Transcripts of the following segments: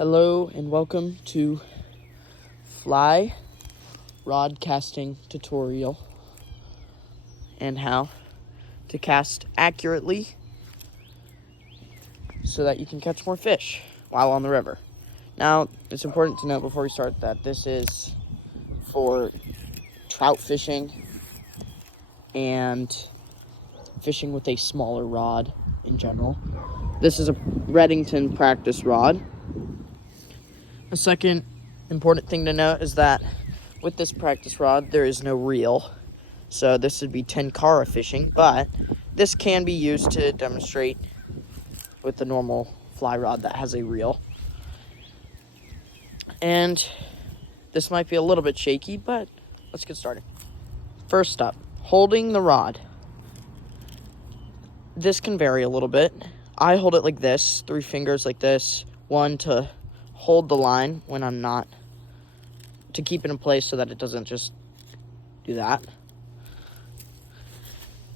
Hello and welcome to fly rod casting tutorial and how to cast accurately so that you can catch more fish while on the river. Now, it's important to note before we start that this is for trout fishing and fishing with a smaller rod in general. This is a Redington practice rod. A second important thing to note is that with this practice rod, there is no reel. So this would be tenkara fishing, but this can be used to demonstrate with the normal fly rod that has a reel. And this might be a little bit shaky, but let's get started. First up, holding the rod. This can vary a little bit. I hold it like this, 3 fingers like this, one to hold the line when I'm not, to keep it in place so that it doesn't just do that.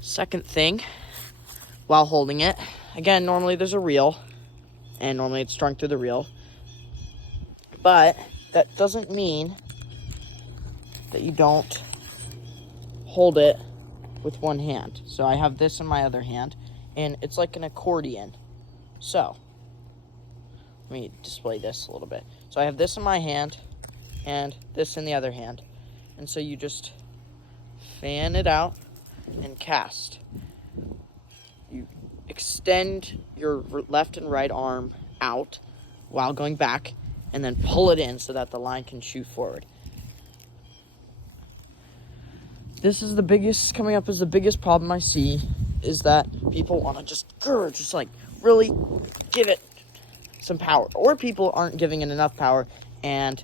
Second thing, while holding it, again, normally there's a reel, and normally it's strung through the reel, but that doesn't mean that you don't hold it with one hand. So I have this in my other hand, and it's like an accordion. So let me display this a little bit. So I have this in my hand and this in the other hand. And so you just fan it out and cast. You extend your left and right arm out while going back and then pull it in so that the line can shoot forward. This is the biggest, coming up as the biggest problem I see, is that people want to just like really give it some power, or people aren't giving it enough power and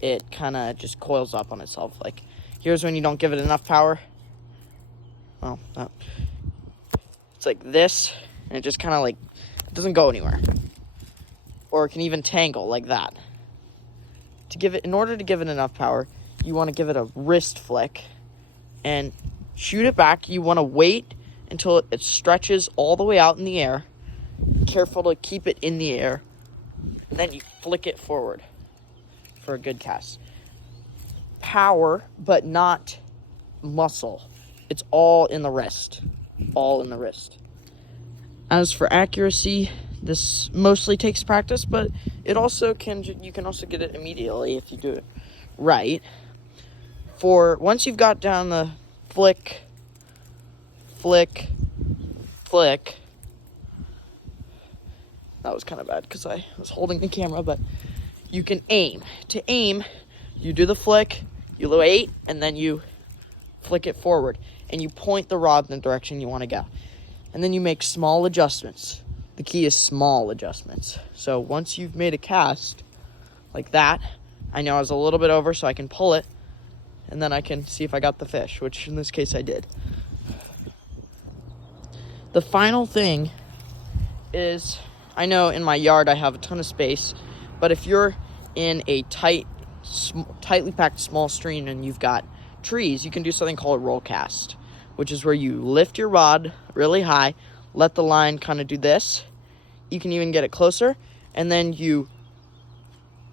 it kind of just coils up on itself. Like, here's when you don't give it enough power. Well, it's like this, and it just kind of like, it doesn't go anywhere. Or it can even tangle like that. In order to give it enough power, you want to give it a wrist flick and shoot it back. You want to wait until it stretches all the way out in the air. Careful to keep it in the air. And then you flick it forward for a good cast. Power, but not muscle. It's all in the wrist. All in the wrist. As for accuracy, this mostly takes practice, but it also you can also get it immediately if you do it right. For once you've got down the flick, flick, flick. That was kind of bad because I was holding the camera, but you can aim. To aim, you do the flick, you wait, and then you flick it forward. And you point the rod in the direction you want to go. And then you make small adjustments. The key is small adjustments. So once you've made a cast like that, I know I was a little bit over, so I can pull it. And then I can see if I got the fish, which in this case I did. The final thing is, I know in my yard I have a ton of space, but if you're in a tightly packed small stream and you've got trees, you can do something called a roll cast, which is where you lift your rod really high, let the line kind of do this. You can even get it closer, and then you,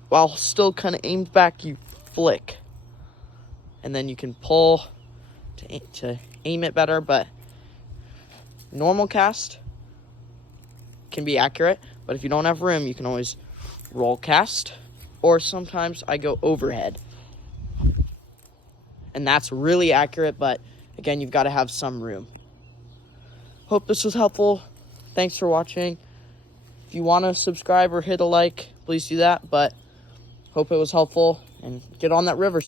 while still kind of aimed back, you flick. And then you can pull to aim it better, but normal cast can be accurate, but if you don't have room, you can always roll cast, or sometimes I go overhead. And that's really accurate, but again, you've got to have some room. Hope this was helpful. Thanks for watching. If you want to subscribe or hit a like, please do that, but hope it was helpful, and get on that river.